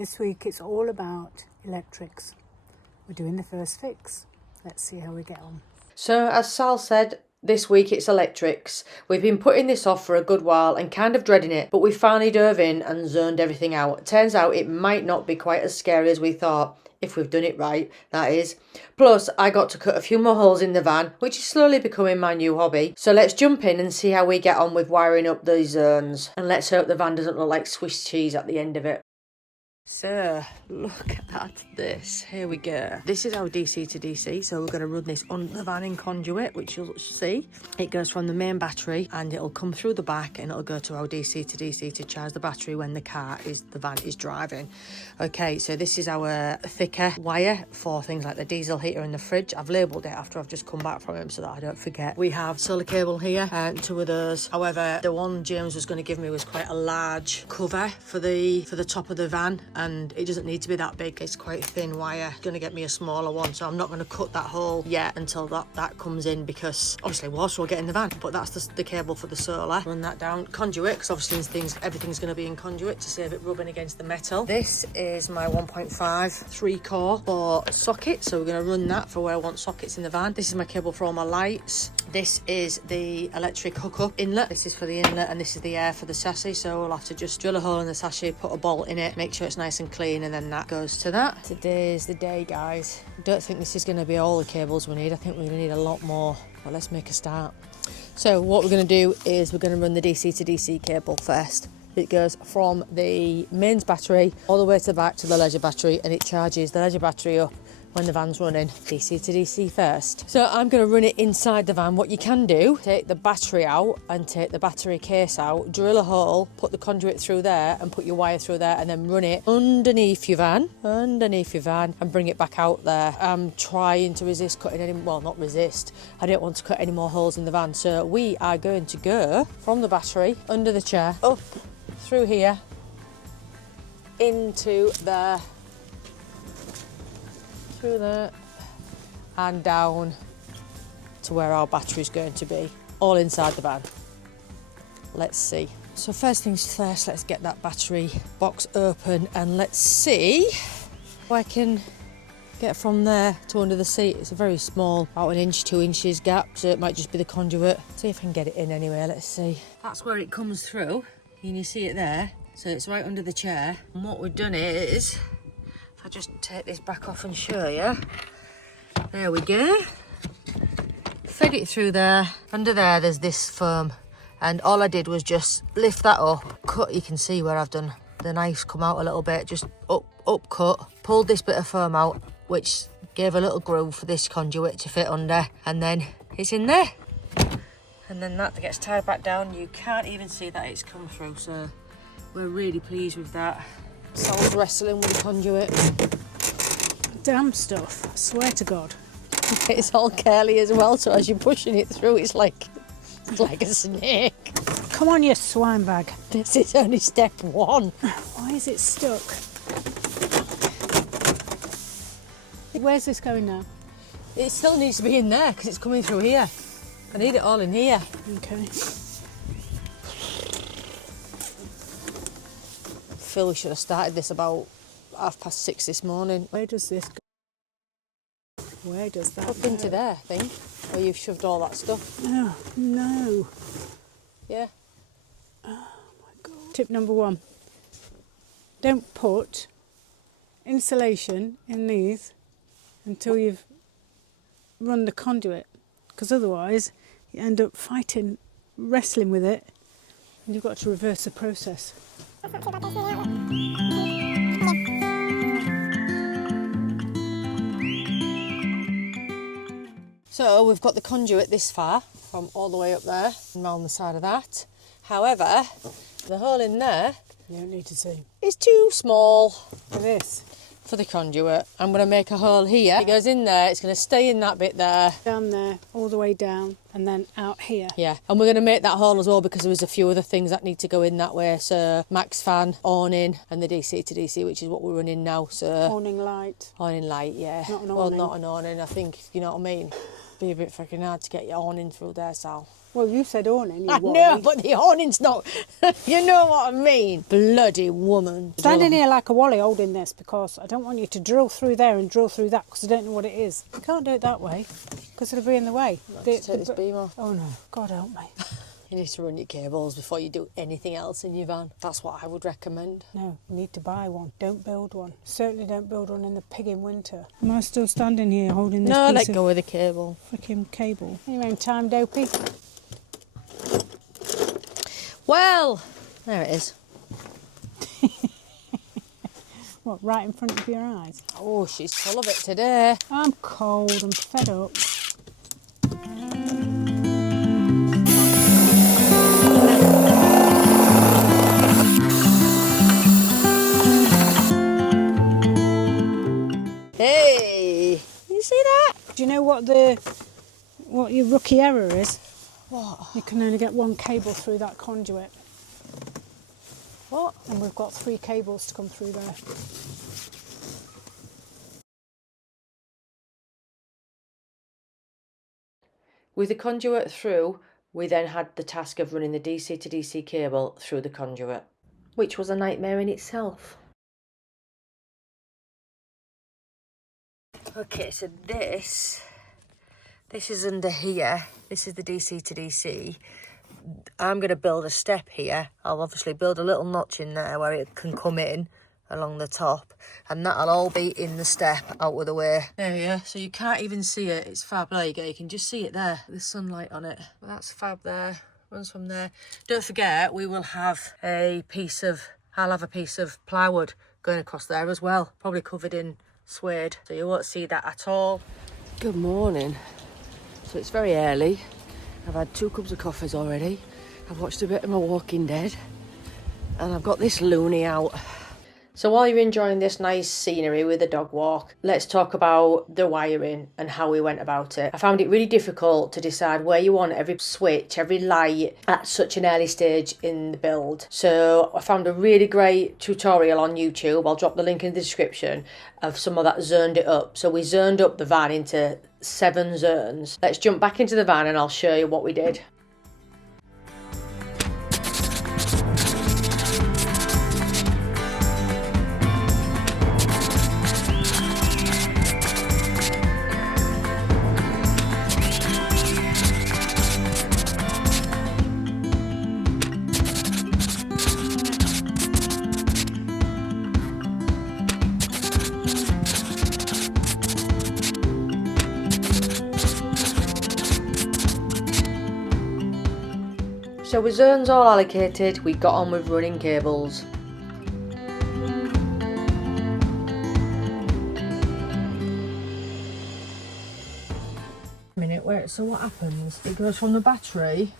This week it's all about electrics. We're doing the first fix. Let's see how we get on. So as Sal said, this week it's electrics. We've been putting this off for a good while and kind of dreading it, but we finally dove in and zoned everything out. Turns out it might not be quite as scary as we thought, if we've done it right, that is. Plus, I got to cut a few more holes in the van, which is slowly becoming my new hobby. So let's jump in and see how we get on with wiring up these zones. And let's hope the van doesn't look like Swiss cheese at the end of it. So, look at this. Here we go. This is our DC to DC, so we're going to run this on the van in conduit, which you'll see. It goes from the main battery and it'll come through the back and it'll go to our DC to DC to charge the battery when the van is driving. Okay, so this is our thicker wire for things like the diesel heater in the fridge. I've labelled it after I've just come back from him so that I don't forget. We have solar cable here and 2 of those. However, the one James was going to give me was quite a large cover for the top of the van. And it doesn't need to be that big. It's quite thin wire. It's going to get me a smaller one, so I'm not going to cut that hole yet until that comes in, because obviously water will get in the van. But that's the cable for the solar. Run that down conduit, because obviously everything's going to be in conduit to save it rubbing against the metal. This is my 1.5 3-core for socket, so we're going to run that for where I want sockets in the van. This is my cable for all my lights. This is the electric hookup inlet. This is for the inlet, and this is the air for the chassis. So we'll have to just drill a hole in the chassis, put a bolt in it, make sure it's nice and clean, and then that goes to that. Today's the day, guys. I don't think this is going to be all the cables we need. I think we're going to need a lot more, but let's make a start. So what we're going to do is we're going to run the DC to DC cable first. It goes from the mains battery all the way to the back to the leisure battery, and it charges the leisure battery up when the van's running. DC to DC first. So I'm going to run it inside the van. What you can do, take the battery out and take the battery case out, drill a hole, put the conduit through there and put your wire through there, and then run it underneath your van and bring it back out there. I'm trying to resist cutting any, well, not resist, I don't want to cut any more holes in the van. So we are going to go from the battery, under the chair, up through here, into there, through there, and down to where our battery is going to be, all inside the van. Let's see. So first things first, let's get that battery box open and let's see if I can get from there to under the seat. It's a very small, about 1 inch, 2 inches gap, so it might just be the conduit. See if I can get it in anyway. Let's see. That's where it comes through. Can you see it there? So it's right under the chair. And what we've done is, if I just take this back off and show you, there we go. Fed it through there. Under there's this foam, and all I did was just lift that up, cut. You can see where I've done the knife's come out a little bit, just up cut, pulled this bit of foam out, which gave a little groove for this conduit to fit under, and then it's in there. And then that gets tied back down. You can't even see that it's come through, so we're really pleased with that. Sal's wrestling with the conduit. Damn stuff, I swear to God. It's all curly as well, so as you're pushing it through, it's like a snake. Come on, you swine bag. This is only step 1. Why is it stuck? Where's this going now? It still needs to be in there because it's coming through here. I need it all in here. Okay. Phil, we should have started this about 6:30 this morning. Where does this go? Where does that Up go? into there, I think, where you've shoved all that stuff. Oh, no. Yeah. Oh, my God. Tip number 1. Don't put insulation in these until you've run the conduit, because otherwise you end up fighting, wrestling with it, and you've got to reverse the process. So we've got the conduit this far, from all the way up there and round the side of that. However, the hole in there, You don't need to see. is too small For this. for the conduit. I'm going to make a hole here. It goes in there, it's going to stay in that bit there. Down there, all the way down, and then out here. Yeah, and we're going to make that hole as well because there was a few other things that need to go in that way. So max fan, awning, and the DC to DC, which is what we're running now. So Awning light. awning light, yeah. Not an Well, awning. not an awning, I think, you know what I mean. Be a bit freaking hard to get your awning through there, Sal. Well, you said awning. I know, but the awning's not. You know what I mean? Bloody woman. Standing here like a wally holding this because I don't want you to drill through there and drill through that because I don't know what it is. You can't do it that way because it'll be in the way. Take this beam off. Oh no, God help me. You need to run your cables before you do anything else in your van. That's what I would recommend. No, you need to buy one. Don't build one. Certainly don't build one in the pig in winter. Am I still standing here holding this No, piece let go of the cable. freaking cable? In your own time, dopey. Well, there it is. What, right in front of your eyes? Oh, she's full of it today. I'm cold. I'm fed up. Hey, you see that? Do you know what your rookie error is? What? You can only get one cable through that conduit. What? And we've got 3 cables to come through there. With the conduit through, we then had the task of running the DC to DC cable through the conduit, which was a nightmare in itself. Okay, so this is under here. This is the DC to DC. I'm going to build a step here. I'll obviously build a little notch in there where it can come in along the top, and that'll all be in the step out of the way. There we are. So you can't even see it. It's fab. There you go. You can just see it there. There's sunlight on it. That's fab there. Runs from there. Don't forget, we will have I'll have a piece of plywood going across there as well, probably covered in suede, so you won't see that at all. Good morning. So it's very early. I've had 2 cups of coffees already. I've watched a bit of my Walking Dead, and I've got this loony out. So while you're enjoying this nice scenery with the dog walk, let's talk about the wiring and how we went about it. I found it really difficult to decide where you want every switch, every light at such an early stage in the build. So I found a really great tutorial on YouTube. I'll drop the link in the description of someone that zoned it up. So we zoned up the van into 7 zones. Let's jump back into the van and I'll show you what we did. So with zones all allocated, we got on with running cables. Wait, so what happens? It goes from the battery.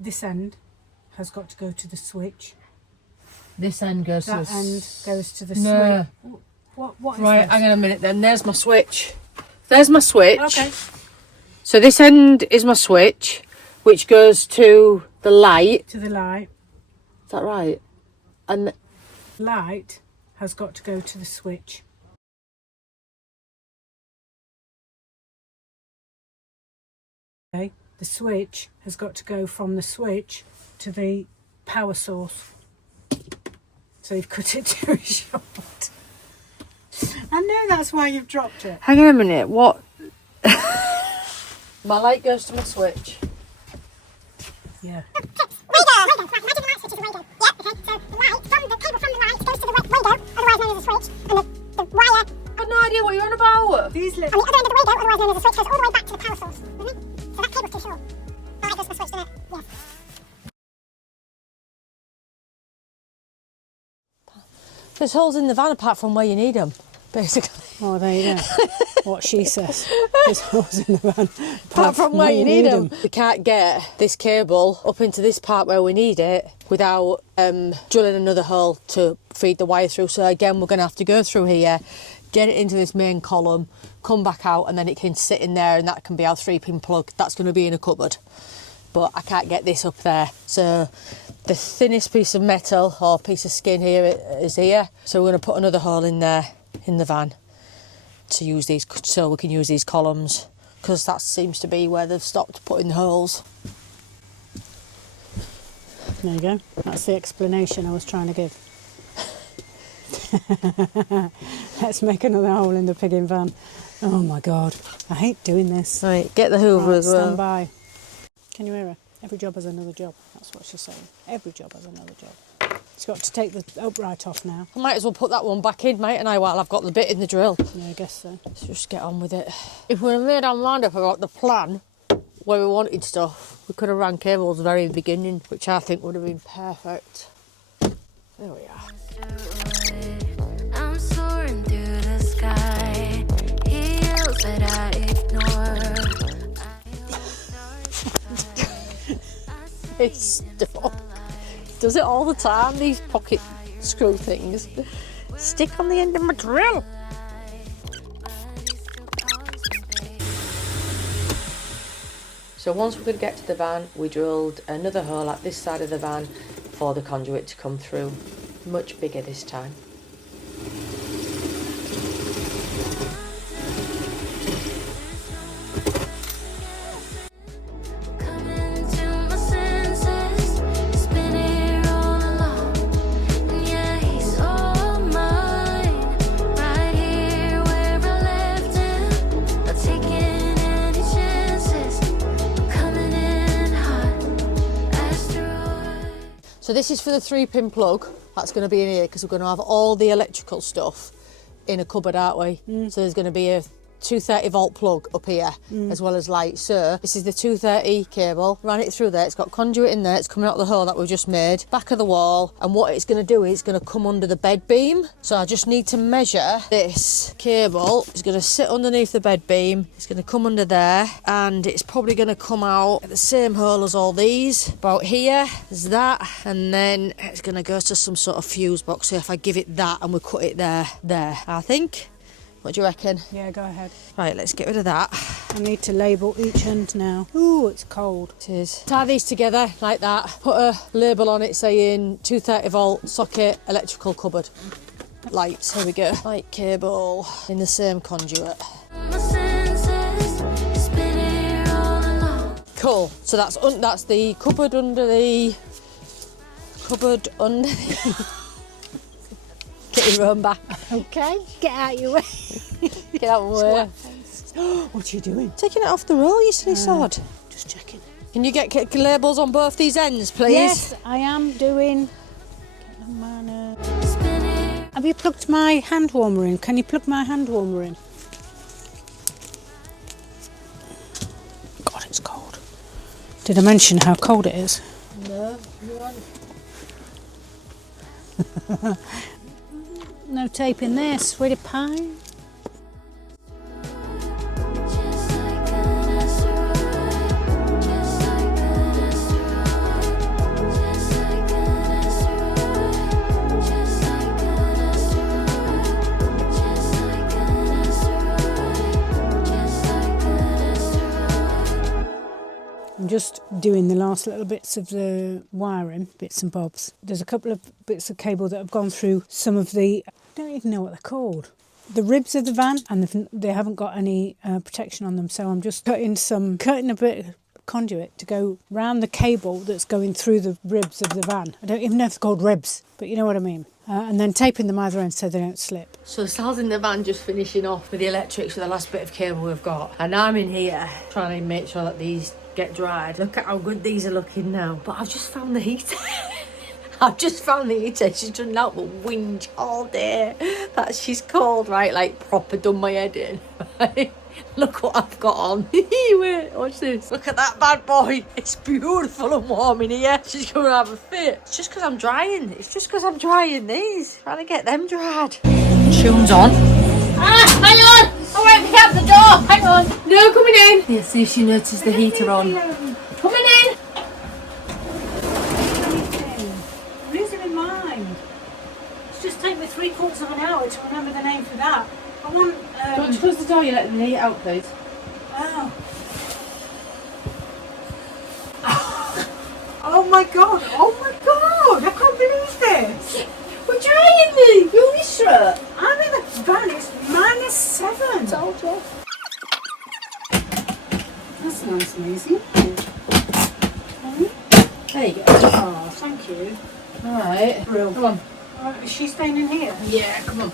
This end has got to go to the switch. This end goes to That end goes to the No. switch. What is Right, this? hang on a minute then. There's my switch. There's my switch. Okay. So this end is my switch, which goes to the light. To the light. Is that right? And Light has got to go to the switch. Okay. The switch has got to go from the switch to the power source. So you've cut it too short. I know that's why you've dropped it. hang on a minute, what? My light goes to my switch. Yeah. I've got no idea what you're on about. These And the other end of the window, otherwise known as a switch, goes all the way back to the power source. So that cable's too short. Oh, that goes to the switch, doesn't it? Yes. There's holes in the van apart from where you need them, basically. Oh, there you go. What she says. There's holes in the van. Apart from where you need them. We can't get this cable up into this part where we need it without drilling another hole to feed the wire through. So again, we're going to have to go through here, get it into this main column, come back out, and then it can sit in there, and that can be our 3-pin plug. That's going to be in a cupboard. But I can't get this up there. So the thinnest piece of metal or piece of skin here is here. So we're going to put another hole in there in the van to use these, so we can use these columns, because that seems to be where they've stopped putting the holes. There you go. That's the explanation I was trying to give. Let's make another hole in the pigging van. Oh my God, I hate doing this. Right, get the hoover Right, as well. stand by. Can you hear her? Every job has another job. That's what she's saying. Every job has another job. She's got to take the upright off now. I might as well put that one back in, mightn't I, while I've got the bit in the drill. Yeah, I guess so. Let's just get on with it. If we'd have made our mind up about the plan where we wanted stuff, we could have ran cables very beginning, which I think would have been perfect. There we are. I'm soaring through the sky. He yells that I ignore. It's stop. Does it all the time, these pocket screw things. Stick on the end of my drill. So once we could get to the van, we drilled another hole at this side of the van for the conduit to come through. Much bigger this time. Coming to my senses, it's been here all along. And yeah, he's all mine, right here where I left him. Not taking any chances, coming in hot, asteroid. So this is for the 3-pin plug. That's going to be in here because we're going to have all the electrical stuff in a cupboard, aren't we? So there's going to be a 230 volt plug up here as well as light. So this is the 230 cable, ran it through there, it's got conduit in there, it's coming out the hole that we've just made, back of the wall, and what it's going to do is it's going to come under the bed beam. So I just need to measure this cable. It's going to sit underneath the bed beam, it's going to come under there, and it's probably going to come out at the same hole as all these, about here, there's that, and then it's going to go to some sort of fuse box. So if I give it that and we cut it there, I think. What do you reckon? Yeah, go ahead. Right, let's get rid of that. I need to label each end now. Ooh, it's cold. It is. Tie these together like that. Put a label on it saying 230 volt socket electrical cupboard. Lights, here we go. Light cable in the same conduit. My senses, it's been here all along. Cool. So that's the cupboard under the... Get your own back. Okay, get out your way. Get out of the way. What are you doing? Taking it off the roll, you silly sod. Just checking. Can you get labels on both these ends, please? Yes, I am doing. Get the manner. It's been here. Have you plugged my hand warmer in? Can you plug my hand warmer in? God, it's cold. Did I mention how cold it is? No, you want. No tape in there, sweetie pie. Just like an asteroid, just like an asteroid, just like an asteroid, just like an asteroid, just like an asteroid, just like an asteroid. I'm just doing the last little bits of the wiring, bits and bobs. There's a couple of bits of cable that have gone through some of the, I don't even know what they're called, the ribs of the van, and they haven't got any protection on them. So I'm just cutting a bit of conduit to go round the cable that's going through the ribs of the van. I don't even know if it's called ribs, but you know what I mean. And then taping them either end so they don't slip. So Sal's in the van just finishing off with the electrics for the last bit of cable we've got. And I'm in here trying to make sure that these get dried. Look at how good these are looking now. But I've just found the heater. I've just found the heater. She's done out the whinge all day. That she's cold, right? Like proper done my head in. Right? Look what I've got on. Wait, watch this. Look at that bad boy. It's beautiful and warm in here. She's going to have a fit. It's just because I'm drying. It's just because I'm drying these. Trying to get them dried. Tunes on. Ah, hang on. I won't be out the door. Hang on. No, coming in. Yeah, see if she noticed the heater on. Coming in. I'm losing my mind. It's just taken me 3/4 of an hour to remember the name for that. I want. Don't you close the door, you let the heat out, please. Oh. Oh my god! Oh my god! I can't believe this! We're drying me. You're Isra. I'm in the van, it's -7. Told you. Nice and easy. Okay. There you go. Oh, thank you. Alright. Real. Come on. Right, is she staying in here? Yeah, come on.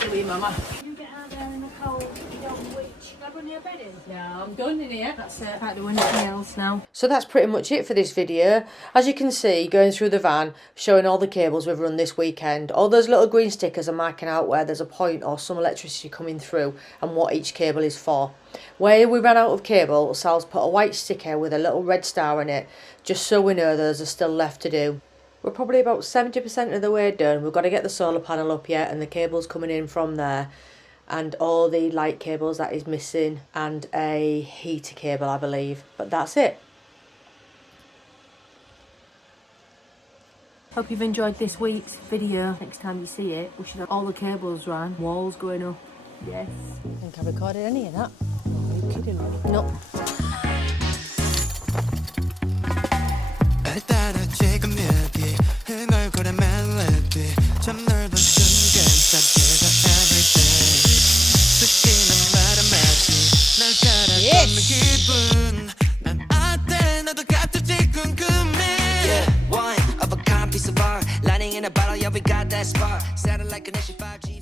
Give me, Mama. You get out there in the cold, you don't witch. Can I run your bed in? Yeah, I'm done in here. That's it. Can't do anything else now. So that's pretty much it for this video. As you can see, going through the van, showing all the cables we've run this weekend. All those little green stickers are marking out where there's a point or some electricity coming through and what each cable is for. Where we ran out of cable, Sal's put a white sticker with a little red star on it, just so we know there's still left to do. We're probably about 70% of the way done. We've got to get the solar panel up yet and the cables coming in from there. And all the light cables that is missing and a heater cable, I believe. But that's it. Hope you've enjoyed this week's video. Next time you see it, we should have all the cables ran, walls going up. Yes. I think I recorded any of that. Are you kidding me? No. 따라 지금 여기 흥얼거려 멜로디 참 넓은 순간 따뜻한 everything 스치는 바람마치 날 갈아넣는 기분 난 어때 너도 같을지 궁금해 Yeah, wine of a copy of bar lighting in a bottle, yeah we got that spark sounding like an issue 5G